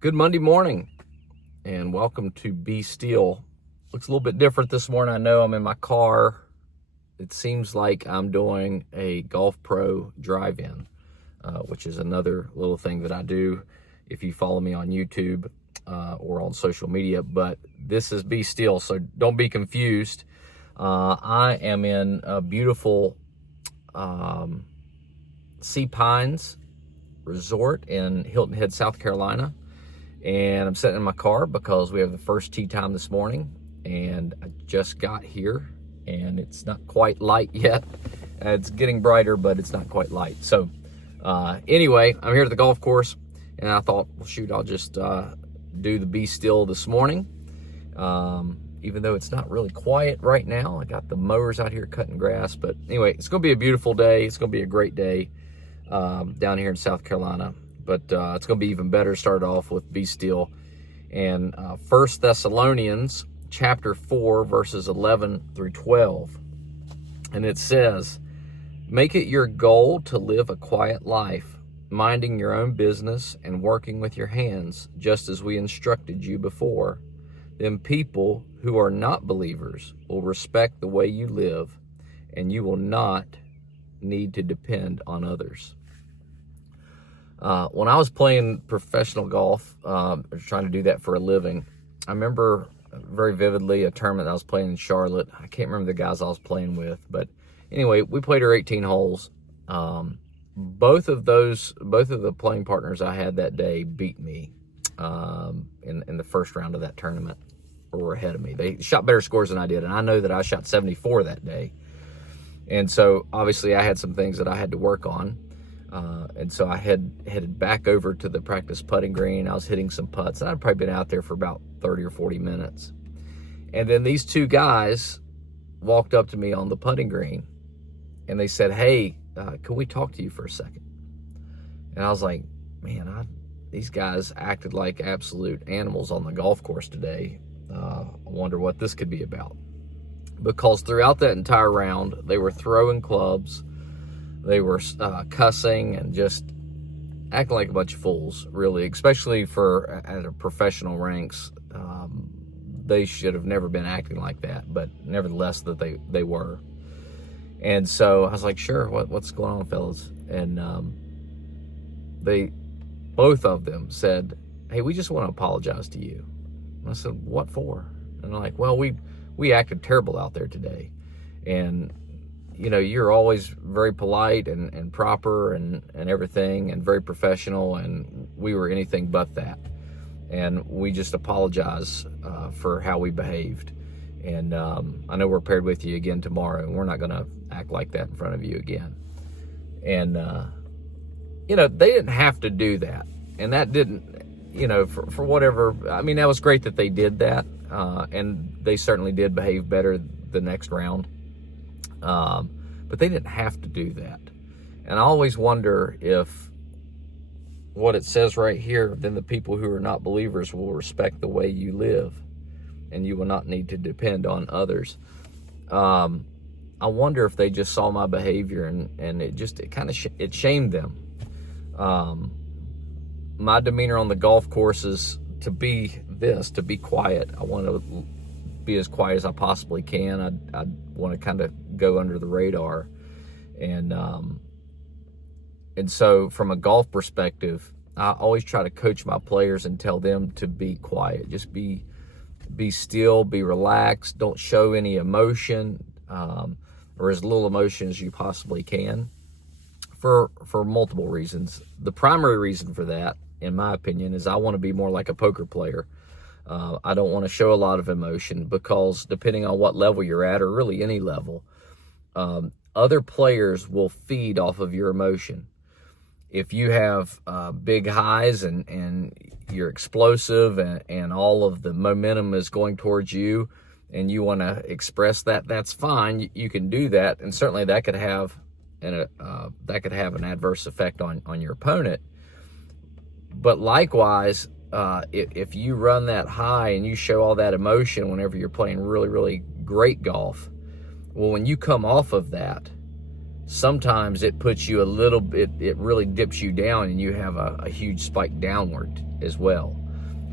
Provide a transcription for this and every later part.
Good Monday morning, and welcome to Be Still. Looks a little bit different this morning. I know I'm in my car. It seems like I'm doing a Golf Pro drive-in, which is another little thing that I do if you follow me on YouTube or on social media. But this is Be Still, so don't be confused. I am in a beautiful Sea Pines Resort in Hilton Head, South Carolina. And I'm sitting in my car because we have the first tee time this morning, and I just got here and it's not quite light yet. It's getting brighter, but it's not quite light. So anyway, I'm here at the golf course, and I thought, well, shoot, I'll just do the Be Still this morning. Even though it's not really quiet right now. I got the mowers out here cutting grass, but anyway, it's gonna be a beautiful day. It's gonna be a great day down here in South Carolina. But it's going to be even better. Start off with Be Still. And 1 Thessalonians chapter 4, verses 11 through 12. And it says, "Make it your goal to live a quiet life, minding your own business and working with your hands, just as we instructed you before. Then people who are not believers will respect the way you live, and you will not need to depend on others." When I was playing professional golf, trying to do that for a living, I remember very vividly a tournament that I was playing in Charlotte. I can't remember the guys I was playing with, but anyway, we played our 18 holes. Both of the playing partners I had that day beat me in the first round of that tournament, or were ahead of me. They shot better scores than I did, and I know that I shot 74 that day. And so obviously I had some things that I had to work on. And so I headed back over to the practice putting green. I was hitting some putts, and I'd probably been out there for about 30 or 40 minutes. And then these two guys walked up to me on the putting green, and they said, "Hey, can we talk to you for a second?" And I was like, man, these guys acted like absolute animals on the golf course today. I wonder what this could be about. Because throughout that entire round, they were throwing clubs. They were cussing and just acting like a bunch of fools, really, especially for at a professional ranks. They should have never been acting like that, but nevertheless that they were. And so I was like, sure, what's going on, fellas? And both of them said, "Hey, we just want to apologize to you." And I said, "What for?" And they're like, "Well, we acted terrible out there today. And you know, you're always very polite and proper and everything, and very professional, and we were anything but that. And we just apologize for how we behaved. And I know we're paired with you again tomorrow, and we're not going to act like that in front of you again." And, you know, they didn't have to do that. And that didn't, you know, for whatever, I mean, that was great that they did that. And they certainly did behave better the next round. But they didn't have to do that. And I always wonder if what it says right here, "Then the people who are not believers will respect the way you live, and you will not need to depend on others." I wonder if they just saw my behavior and it shamed them. My demeanor on the golf course is to be quiet. I want to be as quiet as I possibly can. I want to kind of go under the radar. And so from a golf perspective, I always try to coach my players and tell them to be quiet. Just be still, be relaxed. Don't show any emotion, or as little emotion as you possibly can, for multiple reasons. The primary reason for that, in my opinion, is I want to be more like a poker player. I don't want to show a lot of emotion, because depending on what level you're at, or really any level, other players will feed off of your emotion. If you have big highs and you're explosive and all of the momentum is going towards you, and you want to express that, that's fine. You can do that, and certainly that could have an adverse effect on your opponent. But likewise, if you run that high and you show all that emotion whenever you're playing really, really great golf, well, when you come off of that, sometimes it puts you it really dips you down, and you have a huge spike downward as well.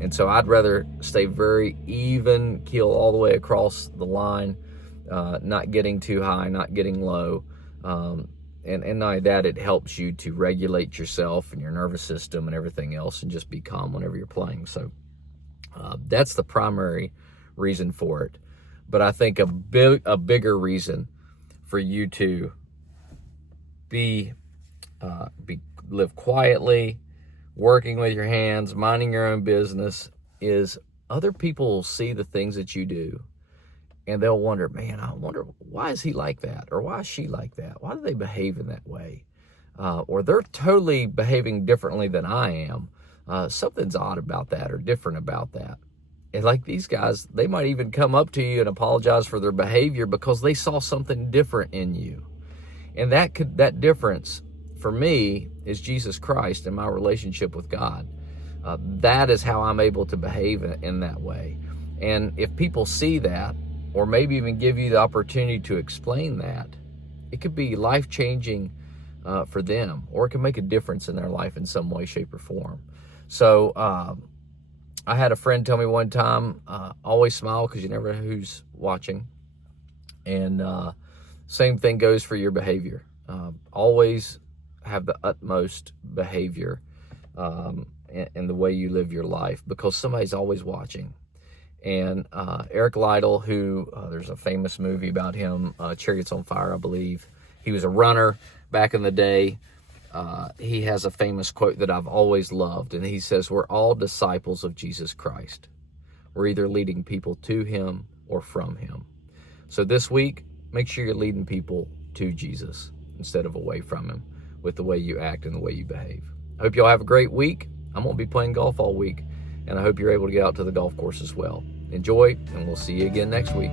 And so I'd rather stay very even keel all the way across the line, not getting too high, not getting low. And not only that, it helps you to regulate yourself and your nervous system and everything else, and just be calm whenever you're playing. So that's the primary reason for it. But I think a bigger reason for you to live quietly, working with your hands, minding your own business, is other people will see the things that you do, and they'll wonder, man, I wonder, why is he like that? Or why is she like that? Why do they behave in that way? Or they're totally behaving differently than I am. Something's odd about that or different about that. And like these guys, they might even come up to you and apologize for their behavior because they saw something different in you. And that difference, for me, is Jesus Christ and my relationship with God. That is how I'm able to behave in that way. And if people see that, or maybe even give you the opportunity to explain that, it could be life-changing for them, or it can make a difference in their life in some way, shape, or form. So I had a friend tell me one time, always smile because you never know who's watching. And same thing goes for your behavior. Always have the utmost behavior in the way you live your life, because somebody's always watching. And Eric Liddell, who there's a famous movie about him, Chariots on Fire, I believe. He was a runner back in the day. He has a famous quote that I've always loved, and he says, we're all disciples of Jesus Christ. We're either leading people to him or from him. So this week, make sure you're leading people to Jesus instead of away from him with the way you act and the way you behave. I hope y'all have a great week. I'm going to be playing golf all week, and I hope you're able to get out to the golf course as well. Enjoy, and we'll see you again next week.